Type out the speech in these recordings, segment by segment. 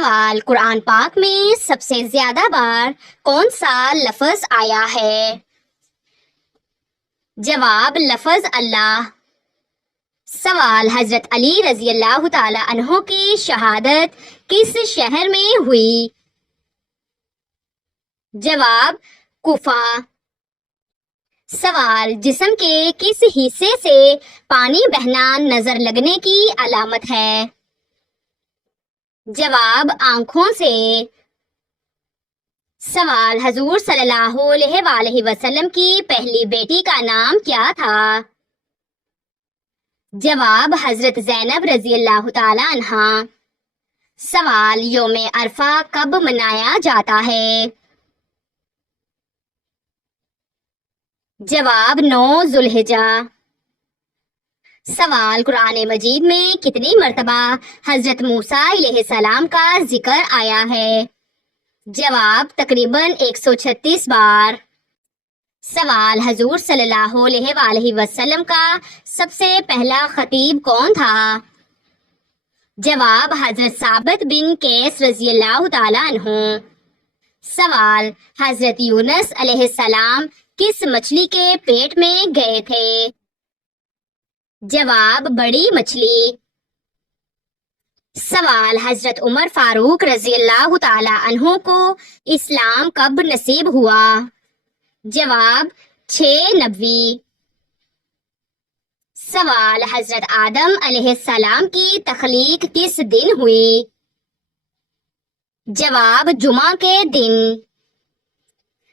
سوال، قرآن پاک میں سب سے زیادہ بار کون سا لفظ آیا ہے؟ جواب، لفظ اللہ۔ سوال، حضرت علی رضی اللہ تعالی عنہ کی شہادت کس شہر میں ہوئی؟ جواب، کوفہ۔ سوال، جسم کے کس حصے سے پانی بہنا نظر لگنے کی علامت ہے؟ جواب، آنکھوں سے۔ سوال، حضور صلی اللہ علیہ وآلہ وسلم کی پہلی بیٹی کا نام کیا تھا؟ جواب، حضرت زینب رضی اللہ تعالی عنہا۔ سوال، یوم عرفہ کب منایا جاتا ہے؟ جواب، 9 ذوالحجہ۔ سوال، قرآن مجید میں کتنی مرتبہ حضرت موسیٰ علیہ السلام کا ذکر آیا ہے؟ جواب، تقریباً 136 بار۔ سوال، حضور صلی اللہ علیہ وآلہ وسلم کا سب سے پہلا خطیب کون تھا؟ جواب، حضرت ثابت بن قیس رضی اللہ تعالی عنہ۔ سوال، حضرت یونس علیہ السلام کس مچھلی کے پیٹ میں گئے تھے؟ جواب، بڑی مچھلی۔ سوال، حضرت عمر فاروق رضی اللہ تعالی عنہ کو اسلام کب نصیب ہوا؟ جواب، 6 نبوی۔ سوال، حضرت آدم علیہ السلام کی تخلیق کس دن ہوئی؟ جواب، جمعہ کے دن۔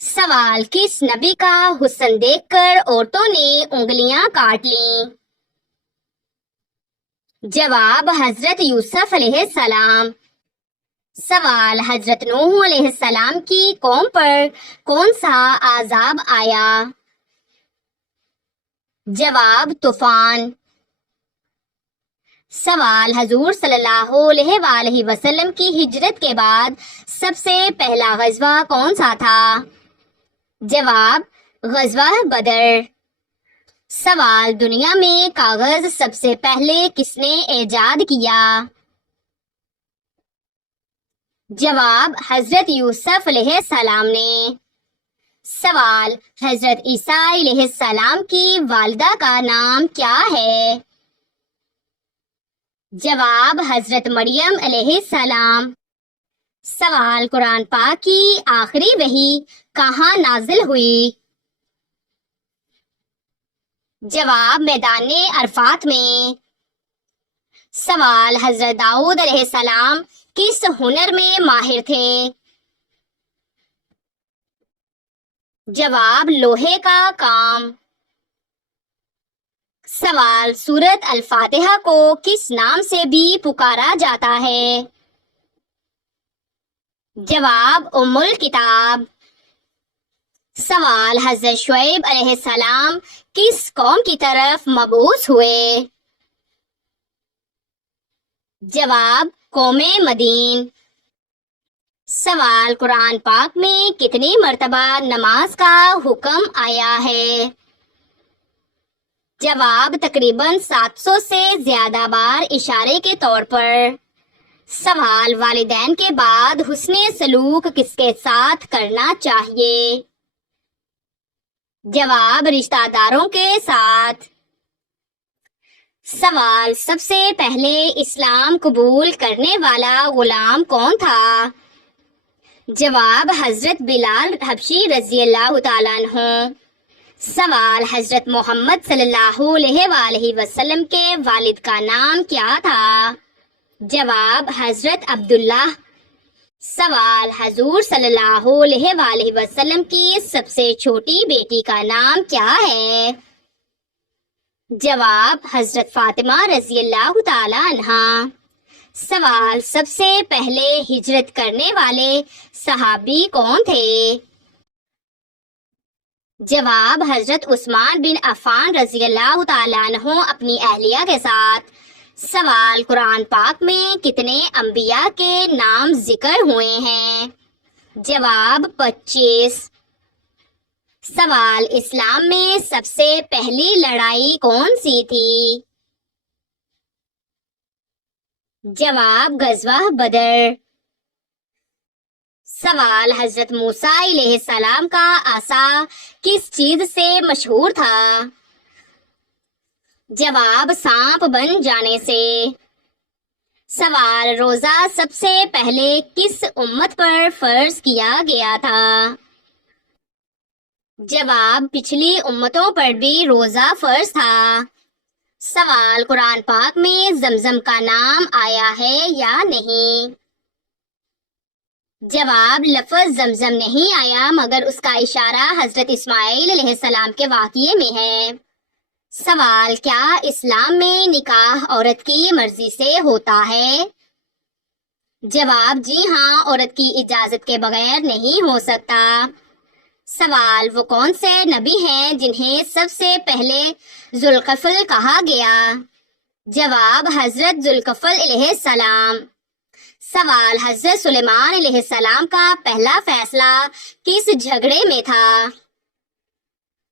سوال، کس نبی کا حسن دیکھ کر عورتوں نے انگلیاں کاٹ لیں؟ جواب، حضرت یوسف علیہ السلام۔ سوال، حضرت نوح علیہ السلام کی قوم پر کون سا عذاب آیا؟ جواب، طوفان۔ سوال، حضور صلی اللہ علیہ وآلہ وسلم کی ہجرت کے بعد سب سے پہلا غزوہ کون سا تھا؟ جواب، غزوہ بدر۔ سوال، دنیا میں کاغذ سب سے پہلے کس نے ایجاد کیا؟ جواب، حضرت یوسف علیہ السلام نے۔ سوال، حضرت عیسیٰ علیہ السلام کی والدہ کا نام کیا ہے؟ جواب، حضرت مریم علیہ السلام۔ سوال، قرآن پاک کی آخری وحی کہاں نازل ہوئی؟ جواب، میدان عرفات میں۔ سوال، حضرت داؤد علیہ السلام کس ہنر میں ماہر تھے؟ جواب، لوہے کا کام۔ سوال، سورۃ الفاتحہ کو کس نام سے بھی پکارا جاتا ہے؟ جواب، ام الکتاب۔ سوال، حضرت شعیب علیہ السلام کس قوم کی طرف مبعوث ہوئے؟ جواب، قوم مدین۔ سوال، قرآن پاک میں کتنی مرتبہ نماز کا حکم آیا ہے؟ جواب، تقریباً 700 سے زیادہ بار اشارے کے طور پر۔ سوال، والدین کے بعد حسن سلوک کس کے ساتھ کرنا چاہیے؟ جواب، رشتہ داروں کے ساتھ۔ سوال، سب سے پہلے اسلام قبول کرنے والا غلام کون تھا؟ جواب، حضرت بلال حبشی رضی اللہ تعالیٰ عنہ۔ سوال، حضرت محمد صلی اللہ علیہ وآلہ وسلم کے والد کا نام کیا تھا؟ جواب، حضرت عبداللہ۔ سوال، حضور صلی اللہ علیہ وآلہ وسلم کی سب سے چھوٹی بیٹی کا نام کیا ہے؟ جواب، حضرت فاطمہ رضی اللہ تعالی عنہا۔ سوال، سب سے پہلے ہجرت کرنے والے صحابی کون تھے؟ جواب، حضرت عثمان بن عفان رضی اللہ تعالی عنہ اپنی اہلیہ کے ساتھ۔ سوال، قرآن پاک میں کتنے انبیاء کے نام ذکر ہوئے ہیں؟ جواب، 25۔ سوال، اسلام میں سب سے پہلی لڑائی کون سی تھی؟ جواب، غزوہ بدر۔ سوال حضرت موسیٰ علیہ السلام کا عصا کس چیز سے مشہور تھا؟ جواب سانپ بن جانے سے۔ سوال روزہ سب سے پہلے کس امت پر فرض کیا گیا تھا؟ جواب پچھلی امتوں پر بھی روزہ فرض تھا۔ سوال قرآن پاک میں زمزم کا نام آیا ہے یا نہیں؟ جواب لفظ زمزم نہیں آیا مگر اس کا اشارہ حضرت اسماعیل علیہ السلام کے واقعے میں ہے۔ سوال کیا اسلام میں نکاح عورت کی مرضی سے ہوتا ہے؟ جواب جی ہاں، عورت کی اجازت کے بغیر نہیں ہو سکتا۔ سوال وہ کون سے نبی ہیں جنہیں سب سے پہلے ذوالکفل کہا گیا؟ جواب حضرت ذوالکفل علیہ السلام۔ سوال حضرت سلیمان علیہ السلام کا پہلا فیصلہ کس جھگڑے میں تھا؟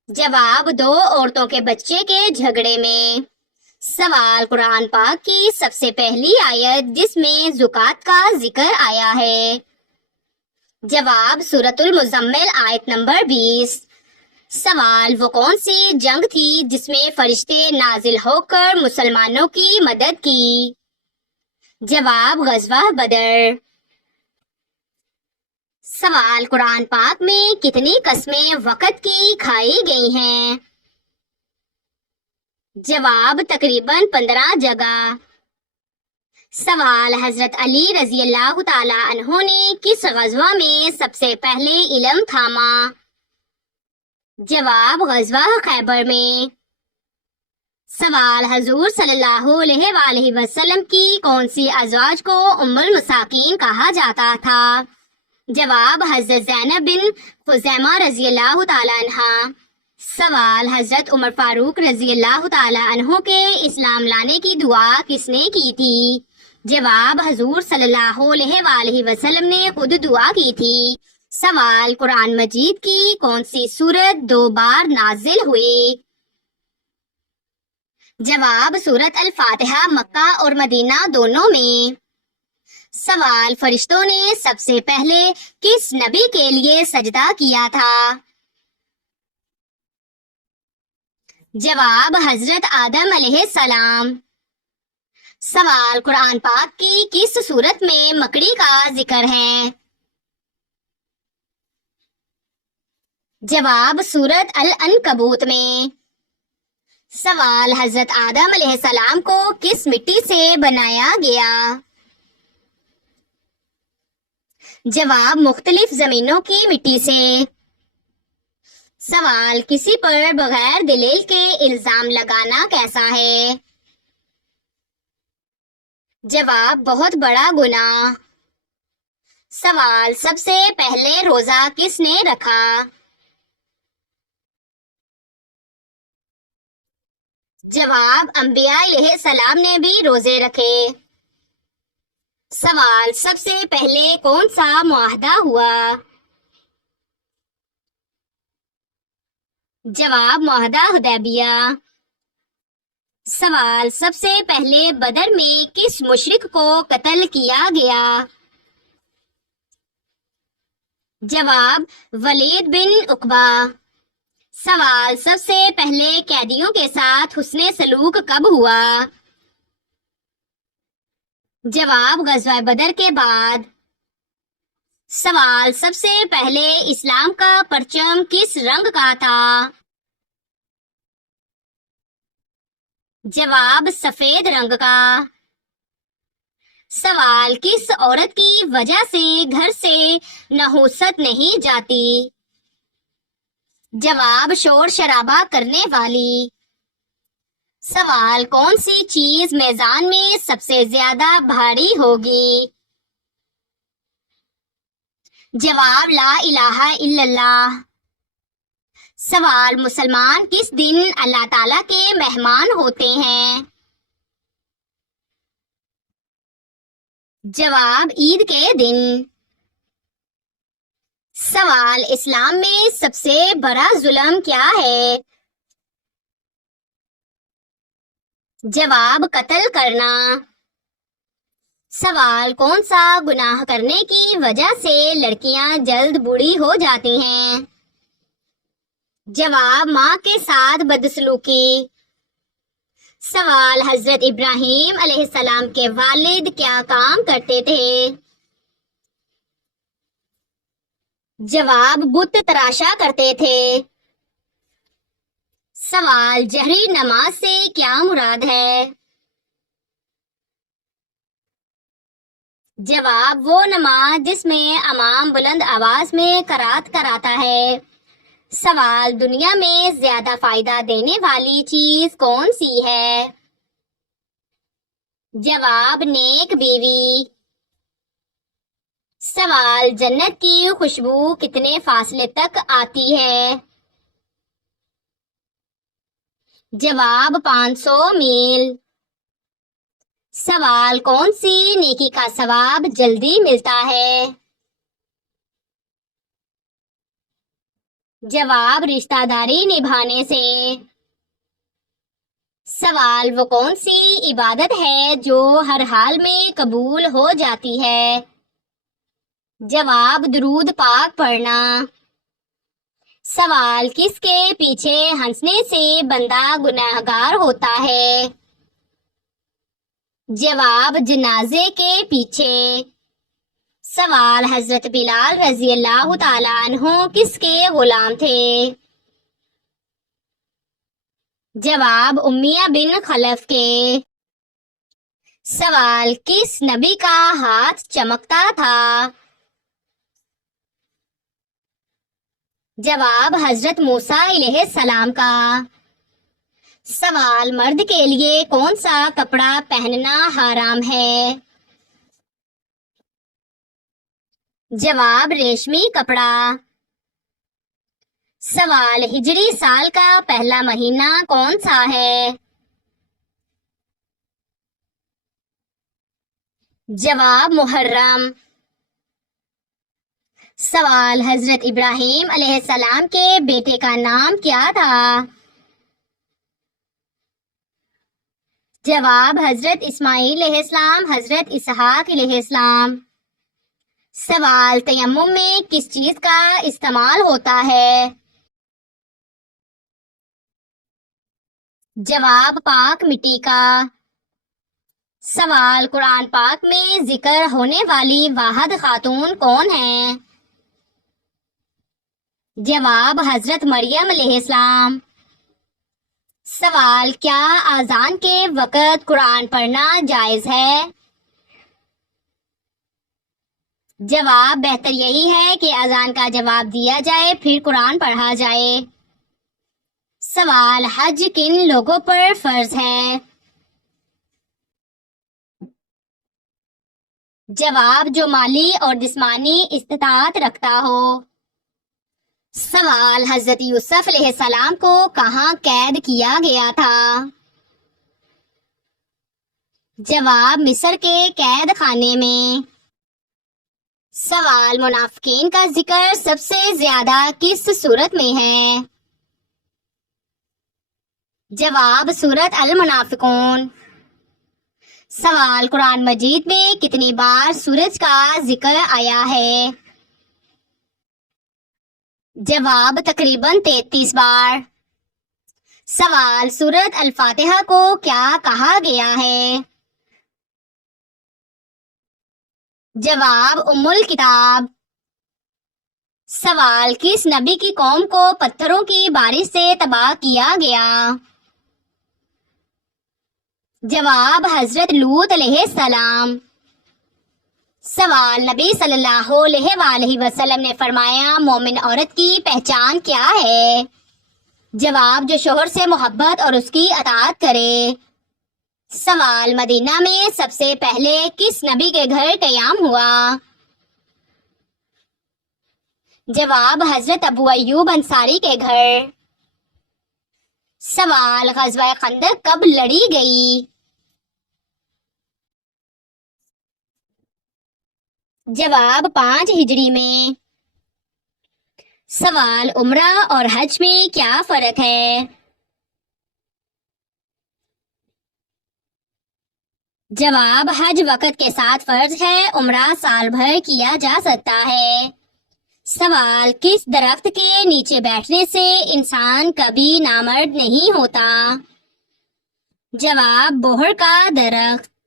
جواب 2 عورتوں کے بچے کے جھگڑے میں۔ سوال قرآن پاک کی سب سے پہلی آیت جس میں زکوٰۃ کا ذکر آیا ہے؟ جواب سورۃ المزمل آیت نمبر 20۔ سوال وہ کون سی جنگ تھی جس میں فرشتے نازل ہو کر مسلمانوں کی مدد کی؟ جواب غزوہ بدر۔ سوال قرآن پاک میں کتنی قسمیں وقت کی کھائی گئی ہیں؟ جواب تقریباً 15 جگہ۔ سوال حضرت علی رضی اللہ تعالی عنہ نے کس غزوہ میں سب سے پہلے علم تھاما؟ جواب غزوہ خیبر میں۔ سوال حضور صلی اللہ علیہ وآلہ وسلم کی کون سی ازواج کو ام المساکین کہا جاتا تھا؟ جواب حضرت زینب بن خزیمہ رضی اللہ تعالی عنہ۔ سوال حضرت عمر فاروق رضی اللہ تعالی عنہ کے اسلام لانے کی دعا کس نے کی تھی؟ جواب حضور صلی اللہ علیہ وآلہ وسلم نے خود دعا کی تھی۔ سوال قرآن مجید کی کون سی سورت 2 بار نازل ہوئی؟ جواب سورت الفاتحہ مکہ اور مدینہ دونوں میں۔ سوال فرشتوں نے سب سے پہلے کس نبی کے لیے سجدہ کیا تھا؟ جواب حضرت آدم علیہ السلام۔ سوال قرآن پاک کی کس سورت میں مکڑی کا ذکر ہے؟ جواب سورت العنکبوت میں۔ سوال حضرت آدم علیہ السلام کو کس مٹی سے بنایا گیا؟ جواب مختلف زمینوں کی مٹی سے۔ سوال کسی پر بغیر دلیل کے الزام لگانا کیسا ہے؟ جواب بہت بڑا گناہ۔ سوال سب سے پہلے روزہ کس نے رکھا؟ جواب انبیاء علیہ السلام نے بھی روزے رکھے۔ سوال سب سے پہلے کون سا معاہدہ ہوا؟ جواب معاہدہ حدیبیہ۔ سوال سب سے پہلے بدر میں کس مشرک کو قتل کیا گیا؟ جواب ولید بن عقبہ۔ سوال سب سے پہلے قیدیوں کے ساتھ حسن سلوک کب ہوا؟ جواب غزوہ بدر کے بعد۔ سوال سب سے پہلے اسلام کا پرچم کس رنگ کا تھا؟ جواب سفید رنگ کا۔ سوال کس عورت کی وجہ سے گھر سے نحوست نہیں جاتی؟ جواب شور شرابہ کرنے والی۔ سوال کون سی چیز میزان میں سب سے زیادہ بھاری ہوگی؟ جواب لا الہ الا اللہ۔ سوال مسلمان کس دن اللہ تعالیٰ کے مہمان ہوتے ہیں؟ جواب عید کے دن۔ سوال اسلام میں سب سے بڑا ظلم کیا ہے؟ جواب قتل کرنا۔ سوال: کون سا گناہ کرنے کی وجہ سے لڑکیاں جلد بوڑھی ہو جاتی ہیں؟ جواب: ماں کے ساتھ بدسلوکی۔ سوال: حضرت ابراہیم علیہ السلام کے والد کیا کام کرتے تھے؟ جواب: بت تراشا کرتے تھے۔ سوال: جہری نماز سے کیا مراد ہے؟ جواب: وہ نماز جس میں امام بلند آواز میں قرات کراتا ہے۔ سوال: دنیا میں زیادہ فائدہ دینے والی چیز کون سی ہے؟ جواب: نیک بیوی۔ سوال: جنت کی خوشبو کتنے فاصلے تک آتی ہے؟ جواب: 500 میل۔ سوال: کون سی نیکی کا ثواب جلدی ملتا ہے؟ جواب: رشتہ داری نبھانے سے۔ سوال: وہ کون سی عبادت ہے جو ہر حال میں قبول ہو جاتی ہے؟ جواب: درود پاک پڑھنا۔ سوال: کس کے پیچھے ہنسنے سے بندہ گناہگار ہوتا ہے؟ جواب: جنازے کے پیچھے۔ سوال: حضرت بلال رضی اللہ تعالیٰ عنہ کس کے غلام تھے؟ جواب: امیہ بن خلف کے۔ سوال: کس نبی کا ہاتھ چمکتا تھا؟ جواب: حضرت موسیٰ علیہ السلام کا۔ سوال: مرد کے لیے کون سا کپڑا پہننا حرام ہے؟ جواب: ریشمی کپڑا۔ سوال: ہجری سال کا پہلا مہینہ کون سا ہے؟ جواب: محرم۔ سوال: حضرت ابراہیم علیہ السلام کے بیٹے کا نام کیا تھا؟ جواب: حضرت اسماعیل علیہ السلام، حضرت اسحاق علیہ السلام۔ سوال: تیمم میں کس چیز کا استعمال ہوتا ہے؟ جواب: پاک مٹی کا۔ سوال: قرآن پاک میں ذکر ہونے والی واحد خاتون کون ہیں؟ جواب: حضرت مریم علیہ السلام۔ سوال: کیا اذان کے وقت قرآن پڑھنا جائز ہے؟ جواب: بہتر یہی ہے کہ اذان کا جواب دیا جائے پھر قرآن پڑھا جائے۔ سوال: حج کن لوگوں پر فرض ہے؟ جواب: جو مالی اور جسمانی استطاعت رکھتا ہو۔ سوال: حضرت یوسف علیہ السلام کو کہاں قید کیا گیا تھا؟ جواب: مصر کے قید خانے میں۔ سوال: منافقین کا ذکر سب سے زیادہ کس سورت میں ہے؟ جواب: سورت المنافقون۔ سوال: قرآن مجید میں کتنی بار سورج کا ذکر آیا ہے؟ جواب: تقریباً 33 بار۔ سوال: سورت الفاتحہ کو کیا کہا گیا ہے؟ جواب: ام الکتاب۔ سوال: کس نبی کی قوم کو پتھروں کی بارش سے تباہ کیا گیا؟ جواب: حضرت لوط علیہ السلام۔ سوال: نبی صلی اللہ علیہ وآلہ وسلم نے فرمایا مومن عورت کی پہچان کیا ہے؟ جواب: جو شوہر سے محبت اور اس کی اطاعت کرے۔ سوال: مدینہ میں سب سے پہلے کس نبی کے گھر قیام ہوا؟ جواب: حضرت ابو ایوب انصاری کے گھر۔ سوال: غزوہ خندق کب لڑی گئی؟ جواب: 5 ہجری میں۔ سوال: عمرہ اور حج میں کیا فرق ہے؟ جواب حج وقت کے ساتھ فرض ہے، عمرہ سال بھر کیا جا سکتا ہے۔ سوال، کس درخت کے نیچے بیٹھنے سے انسان کبھی نامرد نہیں ہوتا؟ جواب، بوہر کا درخت۔